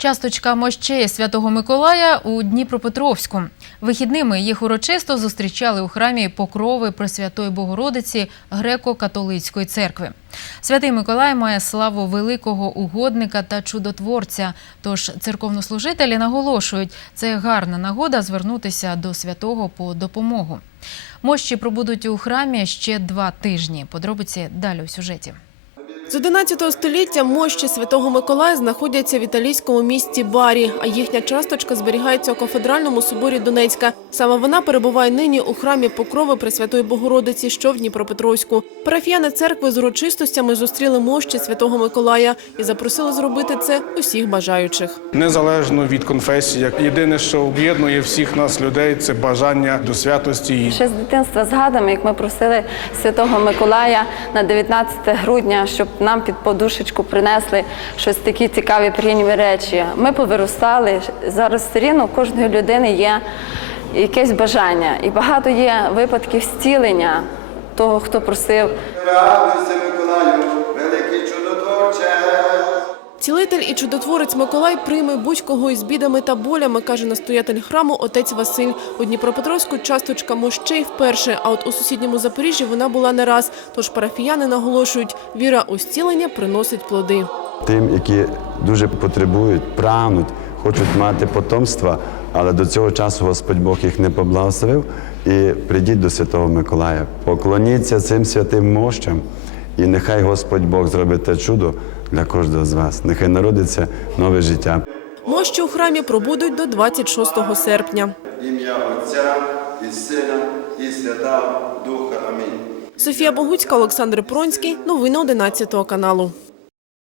Часточка мощей Святого Миколая у Дніпропетровську. Вихідними їх урочисто зустрічали у храмі Покрови Пресвятої Богородиці Греко-католицької церкви. Святий Миколай має славу великого угодника та чудотворця. Тож церковнослужителі наголошують, це гарна нагода звернутися до святого по допомогу. Мощі пробудуть у храмі ще два тижні. Подробиці далі у сюжеті. З 11 століття мощі Святого Миколая знаходяться в італійському місті Барі, а їхня часточка зберігається у кафедральному соборі Донецька. Саме вона перебуває нині у храмі Покрови Пресвятої Богородиці, що в Дніпропетровську. Парафіяни церкви з урочистостями зустріли мощі Святого Миколая і запросили зробити це усіх бажаючих. Незалежно від конфесії, єдине, що об'єднує всіх нас людей, це бажання до святості. Ще з дитинства згадуємо, як ми просили Святого Миколая на 19 грудня, щоб нам під подушечку принесли щось такі цікаві приємні речі. Ми повиростали. Зараз все рівно у кожної людини є якесь бажання. І багато є випадків зцілення того, хто просив Цілитель і чудотворець Миколай прийме будь-кого із бідами та болями, каже настоятель храму отець Василь. У Дніпропетровську часточка мощей вперше, а от у сусідньому Запоріжжі вона була не раз. Тож парафіяни наголошують, віра у зцілення приносить плоди. тим, які дуже потребують, прагнуть, хочуть мати потомства, але до цього часу Господь Бог їх не поблагословив. І прийдіть до Святого Миколая, поклоніться цим святим мощам, і нехай Господь Бог зробить те чудо для кожного з вас. Нехай народиться нове життя. Мощі у храмі пробудуть до 26 серпня. Ім'я Отця і Сина, і Святого Духа. Амінь. Софія Богуцька, Олександр Пронський. Новини 11 каналу.